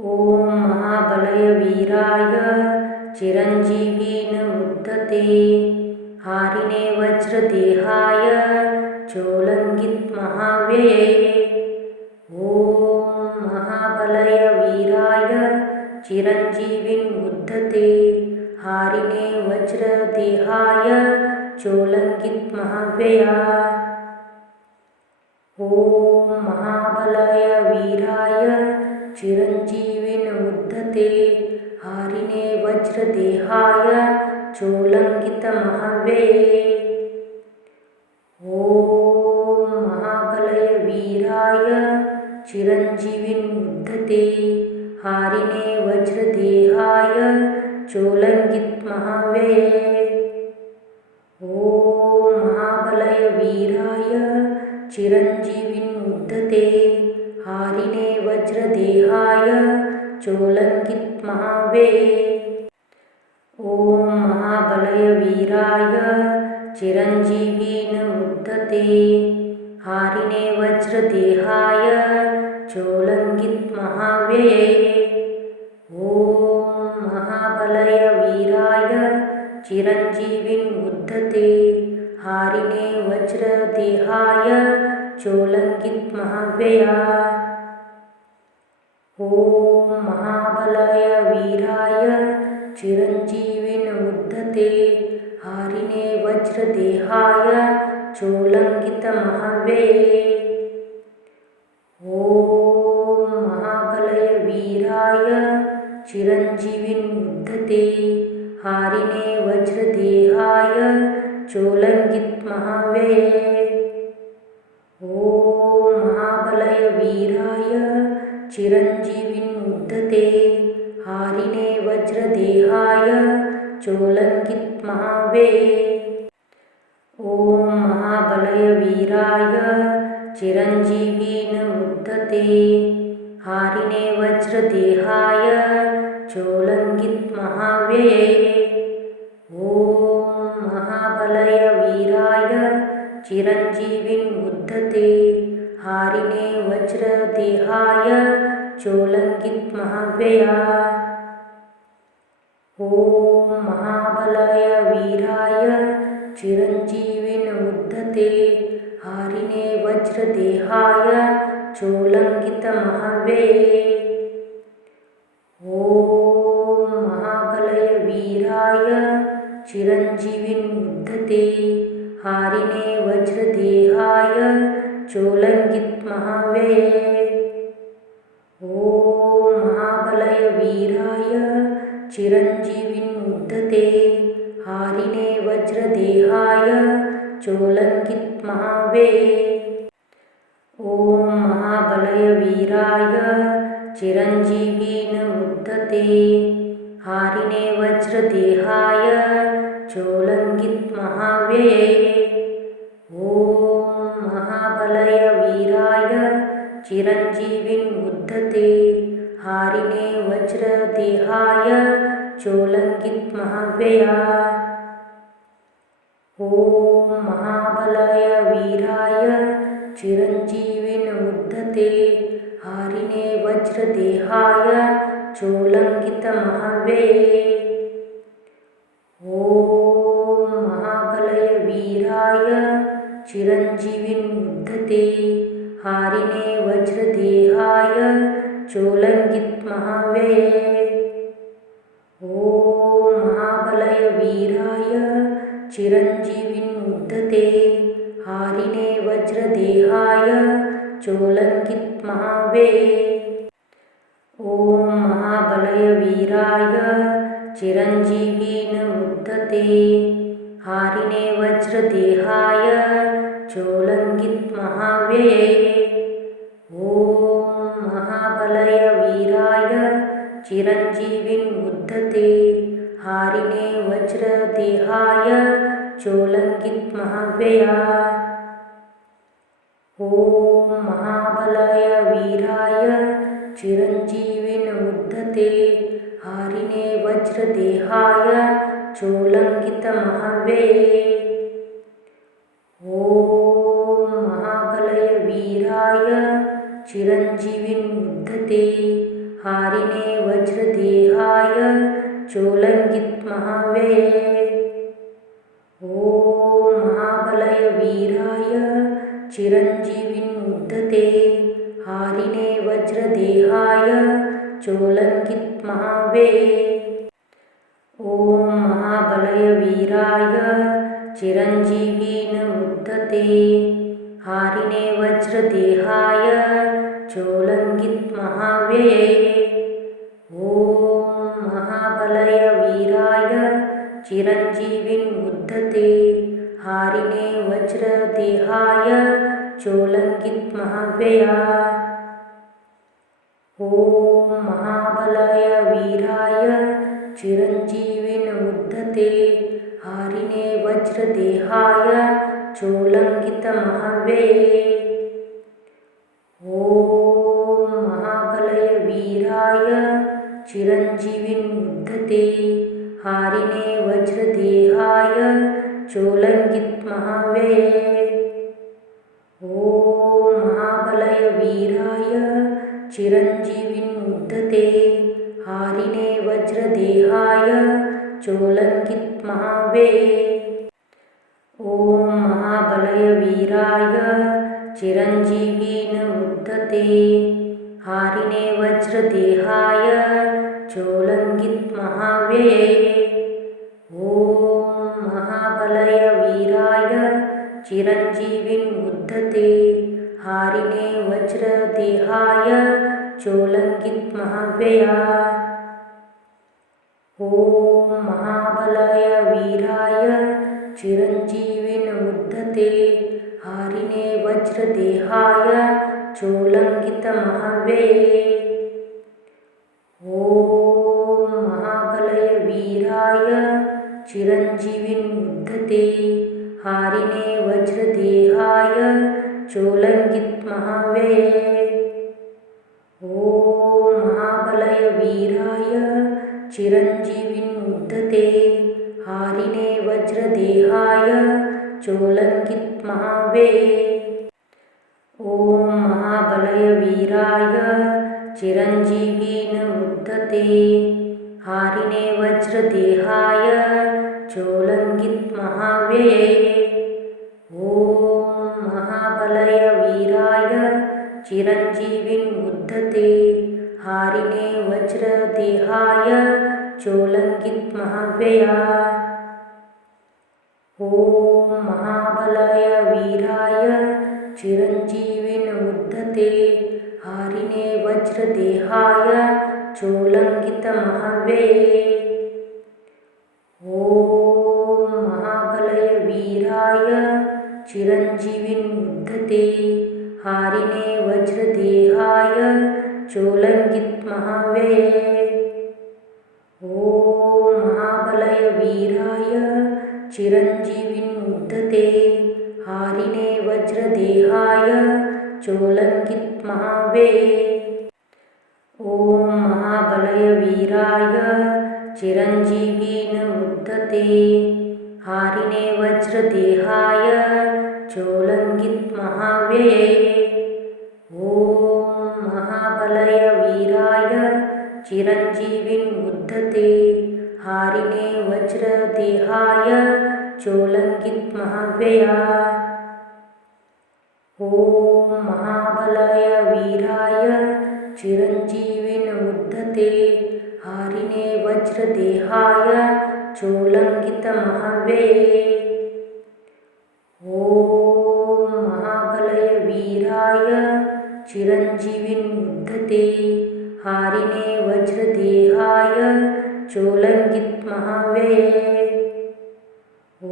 ॐ महाबलय वीराय चिरञ्जीविनमुद्धते हारिणे वज्रदेहाय चोलङ्गित् महाव्यये। ॐ महाबलय वीराय चिरञ्जीविनमुद्धते हारिणे वज्रदेहाय चोलङ्गित् महाव्यया। ॐ महाबलय वीराय चिरञ्जीविनमुद्धते हारिणे वज्रदेहाय चोलङ्गित् महाव्यये। ॐ महाबलय वीराय चिरञ्जीविनमुद्धते हारिणे वज्रदेहाय चोलङ्गित् महाव्यये। ॐ महाबलय वीराय चिरञ्जीविनमुद्धते हारिणे वज्रदेहाय चोलङ्गित् महाव्यये। ॐ महाबलय वीराय चिरञ्जीविनमुद्धते हारिणे वज्रदेहाय चोलङ्गित् महाव्यये। ॐ महाबलय वीराय चिरञ्जीविनमुद्धते हारिणे वज्रदेहाय चोलङ्गित् महाव्यया। ॐ महाबलय वीराय चिरञ्जीविनमुद्धते हारिणे वज्रदेहाय चोलङ्गित् महाव्यये। ॐ महाबलय वीराय चिरञ्जीविनमुद्धते हारिणे वज्रदेहाय चोलङ्गित् महाव्यये। ॐ महाबलय वीराय चिरञ्जीविनमुद्धते हारिणे वज्रदेहाय चोलङ्गित् महाव्यये। ॐ महाबलय वीराय चिरञ्जीविनमुद्धते हारिणे वज्रदेहाय चोलङ्गित् महाव्यये। ॐ महाबलय वीराय चिरञ्जीविनमुद्धते हारिणे वज्रदेहाय चोलङ्गित् महाव्यया। ॐ महाबलय वीराय चिरञ्जीविनमुद्धते हारिणे वज्रदेहाय चोलङ्गित् महाव्यये। ॐ महाबलय वीराय चिरञ्जीविनमुद्धते हारिणे वज्रदेहाय चोलङ्गित् महाव्यये। ॐ महाबलय वीराय चिरञ्जीविनमुद्धते हारिणे वज्रदेहाय चोलङ्गित् महाव्यये। ॐ महाबलय वीराय चिरञ्जीविनमुद्धते हारिणे वज्रदेहाय चोलङ्गित् महाव्यये। ॐ महाबलय वीराय चिरञ्जीविनमुद्धते हारिणे वज्रदेहाय चोलङ्गित् महाव्यया। ॐ महाबलय वीराय चिरञ्जीविनमुद्धते हारिणे वज्रदेहाय चोलङ्गित् महाव्यये। ॐ महाबलय वीराय चिरञ्जीविनमुद्धते हारिणे वज्रदेहाय चोलङ्गित् महाव्यये। ॐ महाबलय वीराय चिरञ्जीविनमुद्धते हारिणे वज्रदेहाय चोलङ्गित् महाव्यये। ॐ महाबलय वीराय चिरञ्जीविनमुद्धते हारिणे वज्रदेहाय चोलङ्गित् महाव्यये। ॐ महाबलय वीराय चिरञ्जीविनमुद्धते हारिणे वज्रदेहाय चोलङ्गित् महाव्यया। ॐ महाबलय वीराय चिरञ्जीविनमुद्धते हारिणे वज्रदेहाय चोलङ्गित् महाव्यये। ॐ महाबलय वीराय चिरञ्जीविनमुद्धते हारिणे वज्रदेहाय चोलङ्गित महाव्यये। ॐ महाबलाय वीराय चिरञ्जीविन्मुद्धते हारिणे वज्रदेहाय चोलङ्गित महाव्यये। ॐ महाबलाय वीराय चिरञ्जीविन्मुद्धते हारिणे वज्रदेहाय चोलङ्गित महाव्यये। ॐ महाबलाय वीराय चिरञ्जीविन्मुद्धते हारिणे वज्रदेहाय चोलङ्गित महाव्यया। ॐ महाबलाय वीराय चिरञ्जीविन्मुद्धते हारिणे वज्रदेहाय चोलङ्गित महाव्यये। ॐ महाबलाय वीराय चिरञ्जीविन्मुद्धते हारिणे वज्रदेहाय चोलङ्गित महाव्यये। ॐ महाबलाय वीराय चिरञ्जीविन्मुद्धते हारिणे वज्रदेहाय चोलङ्गित महाव्यये। ॐ महाबलाय वीराय चिरञ्जीविन्मुद्धते हारिणे वज्रदेहाय चोलङ्गित महाव्यये। ॐ महाबलाय वीराय चिरञ्जीविन्मुद्धते हारिणे वज्रदेहाय चोलङ्गित महाव्यया। ॐ महाबलाय वीराय चिरञ्जीविन्मुद्धते हारिणे वज्रदेहाय चोलङ्गित महाव्यये। ॐ महाबलाय वीराय चिरञ्जीविन्मुद्धते हारिणे वज्रदेहाय चोलङ्गित महाव्यये। ॐ महाबलाय वीराय चिरञ्जीविन्मुद्धते हारिणे वज्रदेहाय चोलङ्गित महाव्यये। ॐ महाबलाय वीराय चिरञ्जीविन्मुद्धते हारिणे वज्रदेहाय चोलङ्गित महाव्यये। ॐ महाबलाय वीराय चिरञ्जीविन्मुद्धते हारिणे वज्रदेहाय चोलङ्गित महाव्यया। ॐ महाबलाय वीराय चिरञ्जीविन्मुद्धते हारिणे वज्रदेहाय चोलङ्गित महाव्यये। ॐ महाबलाय वीराय चिरञ्जीविन्मुद्धते हारिणे वज्रदेहाय चोलङ्गित महाव्यये। ॐ महाबलाय वीराय चिरञ्जीविन्मुद्धते हारिणे वज्रदेहाय चोलङ्गित महाव्यये। ॐ महाबलाय वीराय चिरञ्जीविन्मुद्धते हारिणे वज्रदेहाय चोलङ्गित महाव्यये। ॐ महाबलाय वीराय चिरञ्जीविन्मुद्धते हारिणे वज्रदेहाय चोलङ्गित महाव्यया। ॐ महाबलाय वीराय चिरञ्जीविन्मुद्धते हारिणे वज्रदेहाय चोलङ्गित महाव्यये। ॐ महाबलाय वीराय चिरञ्जीविन्मुद्धते हारिणे वज्रदेहाय चोलङ्गित महाव्यये। ॐ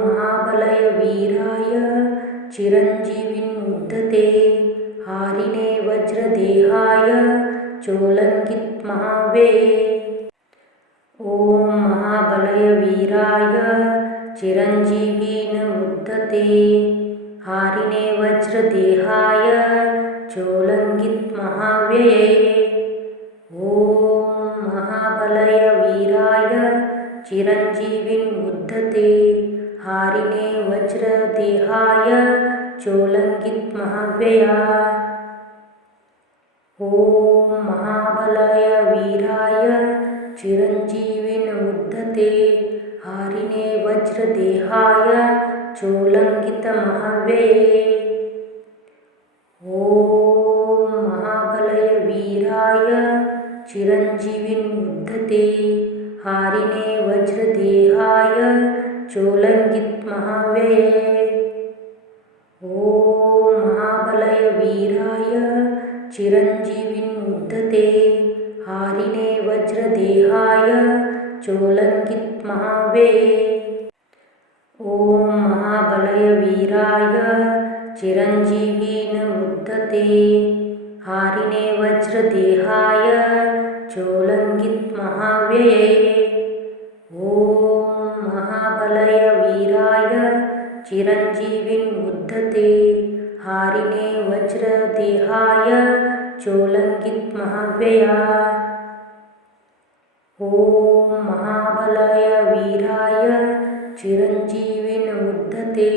महाबलाय वीराय चिरञ्जीविन्मुद्धते हारिणे वज्रदेहाय चोलङ्गित महाव्यये। ॐ महाबलाय वीराय चिरञ्जीविन्मुद्धते हारिणे वज्रदेहाय चोलङ्गित महाव्यये। ॐ महाबलाय वीराय चिरञ्जीविन्मुद्धते हारिणे वज्रदेहाय चोलङ्गित महाव्यया। ॐ महाबलाय वज्रदेहाय चोलङ्कितमहाव्यये। ॐ महाबलय वीराय चिरञ्जीविन्मुद्धते हारिणे वज्रदेहाय चोलङ्कितमहाव्यये। ॐ महाबलय वीराय चिरञ्जीविन्मुद्धते हारिणे वज्रदेहाय चोलङ्कितमहाव्यये। ॐ महाबलय वीराय चिरञ्जीविन्मुद्धते हारिणे वज्रदेहाय चोलङ्कितमहाव्यये। ॐ महाबलय वीराय चिरञ्जीविन्मुद्धते हारिणे वज्रदेहाय चोलङ्कितमहाव्यया। ॐ महाबलय वीराय चिरञ्जीविन्मुद्धते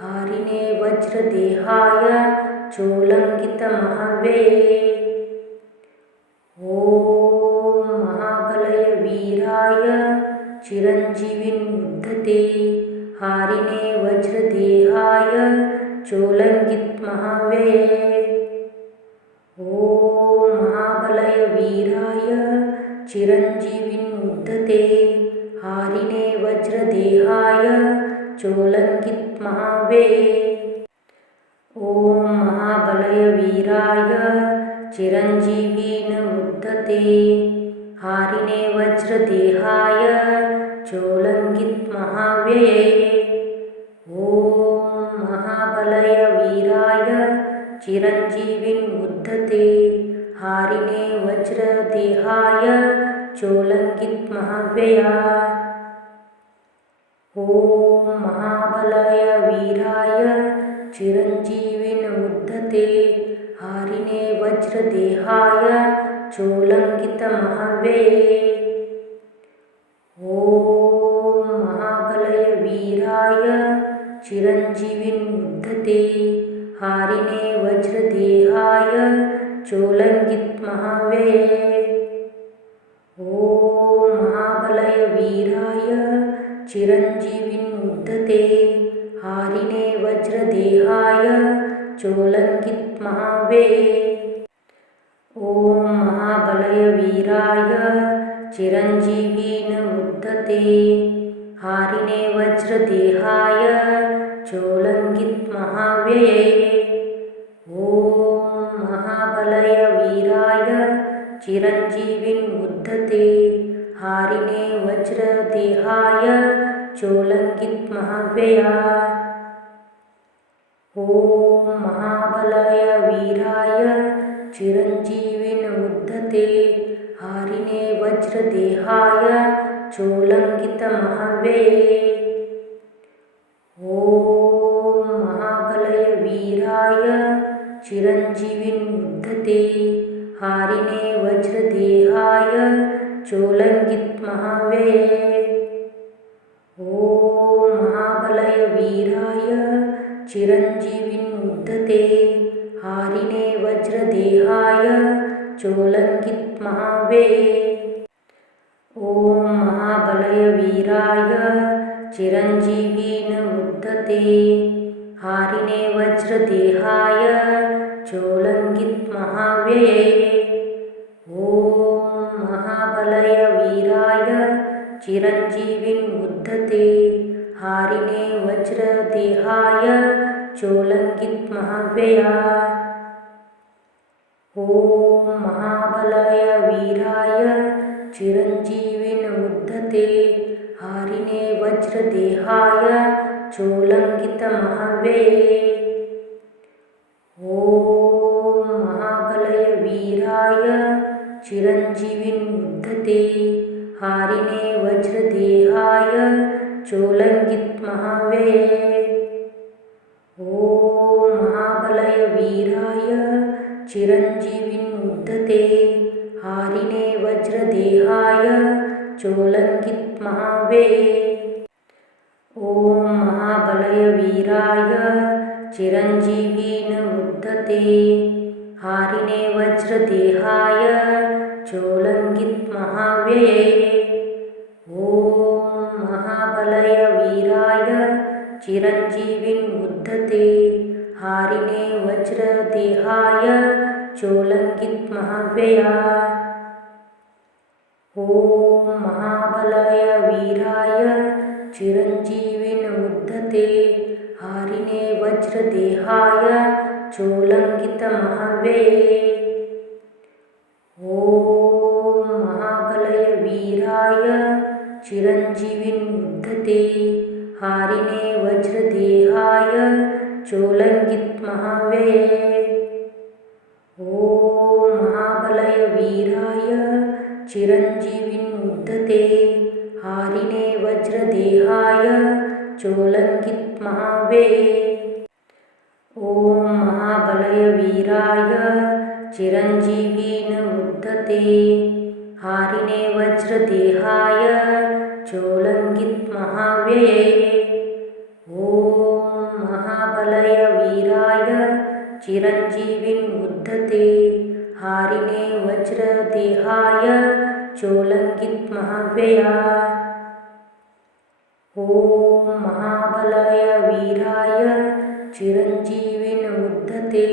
हारिणे वज्रदेहाय चोलङ्कितमहाव्यये। ॐ महाबलय वीराय चिरञ्जीविन्मुद्धते हारिणे वज्रदेहाय चोलङ्कितमहाव्यये। ॐ महाबलय वीराय चिरञ्जीविन्मुद्धते हारिणे वज्रदेहाय चोलङ्कितमहाव्यये। ॐ महाबलय वीराय चिरञ्जीविन्मुद्धते हारिणे वज्रदेहाय चोलङ्कितमहाव्यये। ॐ महाबलय वीराय चिरञ्जीविन्मुद्धते हारिणे वज्रदेहाय चोलङ्कितमहाव्यया। ॐ महाबलय वीराय चिरञ्जीविन्मुद्धते हारिणे वज्रदेहाय चोलङ्कितमहाव्यये। ॐ महाबलय वीराय चिरञ्जीविन्मुद्धते हारिणे वज्रदेहाय चोलङ्कितमहाव्यये। ॐ महाबलय वीराय चिरञ्जीविन्मुद्धते हारिणे वज्रदेहाय चोलङ्कितमहाव्यये। ॐ महाबलय वीराय चिरञ्जीविन्मुद्धते हारिणे वज्रदेहाय चोलङ्कितमहाव्यये। ॐ महाबलय वीराय चिरञ्जीविन्मुद्धते हारिणे वज्रदेहाय चोलङ्कितमहाव्यया। ॐ महाबलय वीराय चिरञ्जीविन्मुद्धते हारिणे वज्रदेहाय चोलङ्कितमहाव्यये। ॐ महाबलय वीराय चिरञ्जीविन्मुद्धते हारिणे वज्रदेहाय चोलङ्कितमहाव्यये। ॐ महाबलय वीराय चिरञ्जीविन्मुद्धते हारिणे वज्रदेहाय चोलङ्कितमहाव्यये। ॐ महाबलय वीराय चिरञ्जीविन्मुद्धते हारिणे वज्रदेहाय चोलङ्कितमहाव्यये। ॐ महाबलय वीराय चिरञ्जीविन्मुद्धते हारिणे वज्रदेहाय चोलङ्कितमहाव्यया। ॐ महाबलय वीराय चिरञ्जीविन्मुद्धते हारिणे वज्रदेहाय चोलङ्कितमहाव्यये। ॐ महाबलय वीराय चिरञ्जीविन्मुद्धते हारिणे वज्रदेहाय चोलङ्कितमहाव्यये। ॐ महाबलय वीराय चिरञ्जीविन्मुद्धते हारिणे वज्रदेहाय चोलङ्कितमहाव्यये। ॐ महाबलय वीराय चिरञ्जीविन्मुद्धते हारिणे वज्रदेहाय चोलङ्कितमहाव्यये। ॐ महाबलय वीराय चिरञ्जीविन्मुद्धते हारिणे वज्रदेहाय चोलङ्गितमहाव्यया। ॐ महाबलाय वीराय चिरञ्जीविन्मुद्धते हारिणे वज्रदेहाय चोलङ्गितमहाव्यये। ॐ महाबलाय वीराय चिरञ्जीविन्मुद्धते हारिणे वज्रदेहाय चोलङ्गितमहाव्यये। ॐ महाबलाय वीराय चिरञ्जीविन्मुद्धते हारिणे वज्रदेहाय चोलङ्गितमहाव्यये। ॐ महाबलाय वीराय चिरञ्जीविन्मुद्धते हारिणे वज्रदेहाय चोलङ्गितमहाव्यये। ॐ महाबलाय वीराय चिरञ्जीविन्मुद्धते हारिणे वज्रदेहाय चोलङ्गितमहाव्यया। ॐ महाबलाय वीराय चिरञ्जीविन्मुद्धते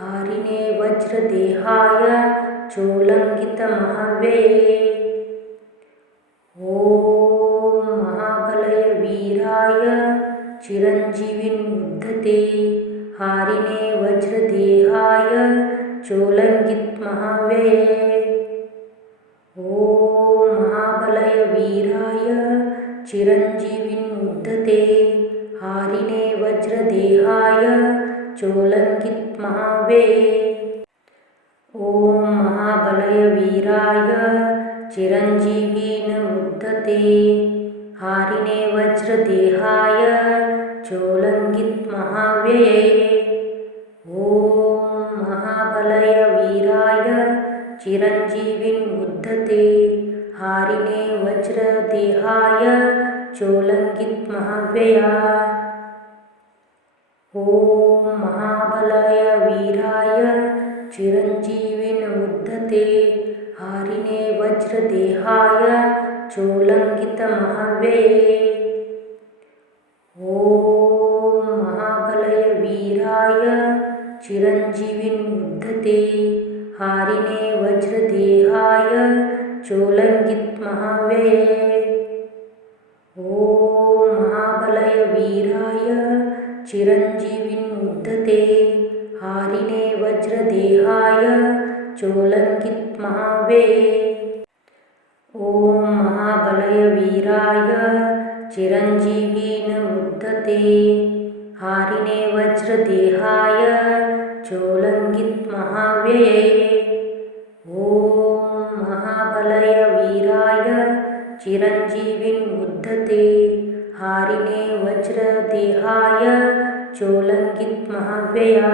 हारिणे वज्रदेहाय चोलङ्गितमहाव्यये। ॐ महाबलाय वीराय चिरञ्जीविन्मुद्धते हारिणे वज्रदेहाय चोलङ्गितमहाव्यये। ॐ महाबलाय वीराय चिरञ्जीविन्मुद्धते हारिणे वज्रदेहाय चोलङ्गितमहाव्यये। ॐ महाबलाय वीराय चिरञ्जीविन्मुद्धते हारिणे वज्रदेहाय चोलङ्गितमहाव्यये। ॐ महाबलाय वीराय चिरञ्जीविन्मुद्धते हारिणे वज्रदेहाय चोलङ्गितमहाव्यया। ॐ महाबलाय वीराय चिरञ्जीविन्मुद्धते हारिणे वज्रदेहाय चोलङ्गितमहाव्यये। ॐ महाबलाय वीराय चिरञ्जीविन्मुद्धते हारिणे वज्रदेहाय चोलङ्गितमहाव्यये। ॐ महाबलाय वीराय चिरञ्जीविन्मुद्धते हारिणे वज्रदेहाय चोलङ्गितमहाव्यये। ॐ महाबलाय वीराय चिरञ्जीविन्मुद्धते हारिणे वज्रदेहाय चोलङ्गितमहाव्यये। ॐ महाबलाय वीराय चिरञ्जीविन्मुद्धते हारिणे वज्रदेहाय चोलङ्गितमहाव्यया।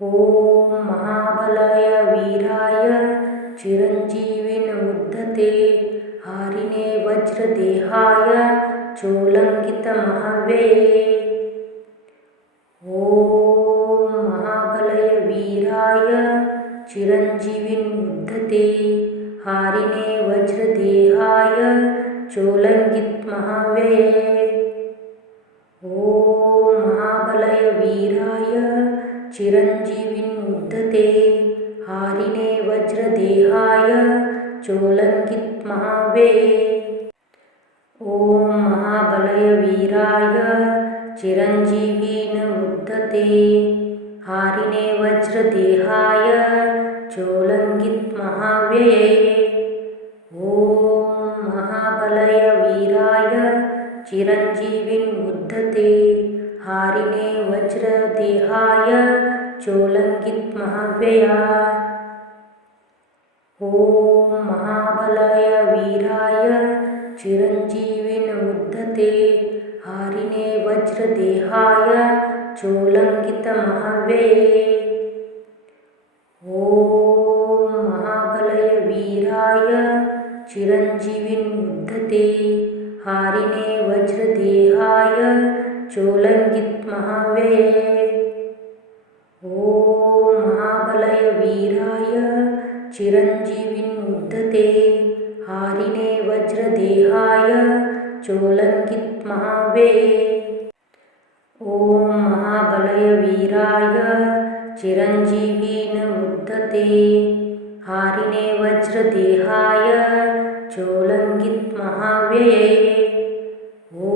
ॐ महाबलाय वीराय चिरञ्जीविन्मुद्धते हारिणे वज्रदेहाय चोलङ्गितमहाव्यये। ॐ महाबलाय वीराय चिरञ्जीविन्मुद्धते हारिणे वज्रदेहाय चोलङ्गितमहाव्यये। ॐ महाबलाय वीराय चिरञ्जीविन्मुद्धते हारिणे वज्रदेहाय चोलङ्गितमहाव्यये। ॐ महाबलाय वीराय चिरञ्जीविन्मुद्धते हारिणे वज्रदेहाय चोलङ्गितमहाव्यये। ॐ महाबलाय वीराय चिरञ्जीविन्मुद्धते हारिणे वज्रदेहाय चोलङ्गितमहाव्यया। ॐ महाबलाय वीराय चिरञ्जीविन्मुद्धते हारिणे वज्रदेहाय चोलङ्गितमहाव्यये। ॐ महाबलाय वीराय चिरञ्जीविन्मुद्धते हारिणे वज्रदेहाय चोलङ्गितमहाव्यये। ॐ महाबलाय वीराय चिरञ्जीविन्मुद्धते हारिणे वज्रदेहाय चोलङ्कित महाव्यये। ॐ महाबलय वीराय चिरञ्जीवीन उद्धते हारिणे वज्रदेहाय चोलङ्कित महाव्यये। ॐ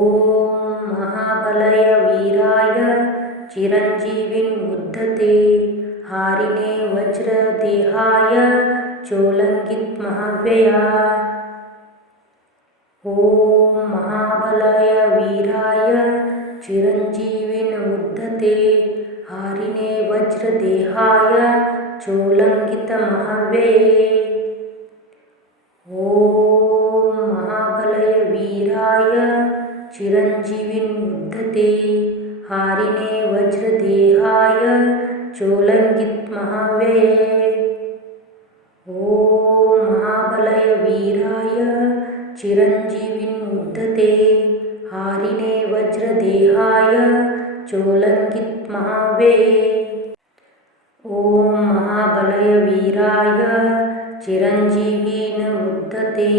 महाबलय वीराय चिरञ्जीवीन उद्धते हारिणे वज्रदेहाय चोलङ्कित महाव्यया। ॐ महाबलय वीराय चिरञ्जीवीन उद्धते हारिणे वज्रदेहाय चोलङ्कित महाव्यये। ॐ महाबलय वीराय चिरञ्जीवीन उद्धते हारिणे वज्रदेहाय चोलङ्कित महाव्यये। ॐ महाबलय वीराय चिरञ्जीवीन उद्धते हारिणे वज्रदेहाय चोलङ्कित महाव्यये। ॐ महाबलय वीराय चिरञ्जीवीन उद्धते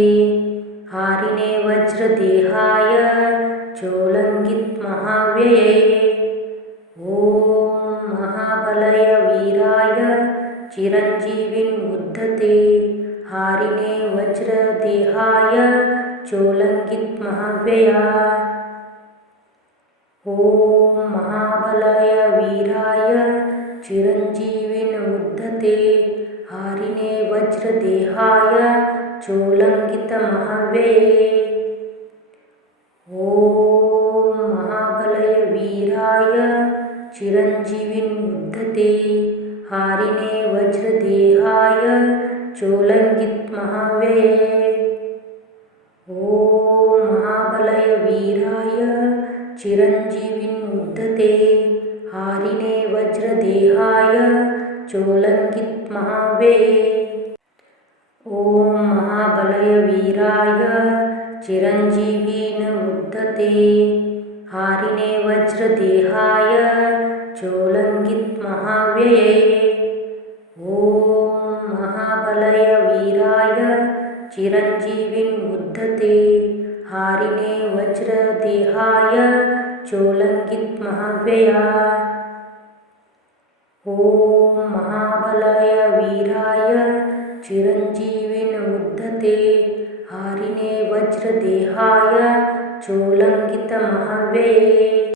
हारिणे वज्रदेहाय चोलङ्कित महाव्यये। ॐ महाबलय वीराय चिरञ्जीवीन उद्धते हारिणे वज्रदेहाय चोलङ्कित महाव्यया। ॐ महाबलय वीराय चिरञ्जीवीन उद्धते हारिणे वज्रदेहाय चोलङ्कित महाव्यये। ॐ महाबलय वीराय चिरञ्जीवीन उद्धते हारिणे वज्रदेहाय चोलङ्कित महाव्यये। ॐ महाबलय वीराय चिरञ्जीवीन उद्धते हारिणे वज्रदेहाय चोलङ्कित महाव्यये। ॐ महाबलय वीराय चिरञ्जीवीन उद्धते हारिणे वज्रदेहाय चोलङ्कित महाव्यये। ॐ महाबलय वीराय चिरञ्जीवीन उद्धते हारिणे वज्रदेहाय चोलङ्कित महाव्यया। ॐ महाबलय वीराय चिरञ्जीवीन उद्धते हारिणे वज्रदेहाय चोलङ्कित महाव्यये।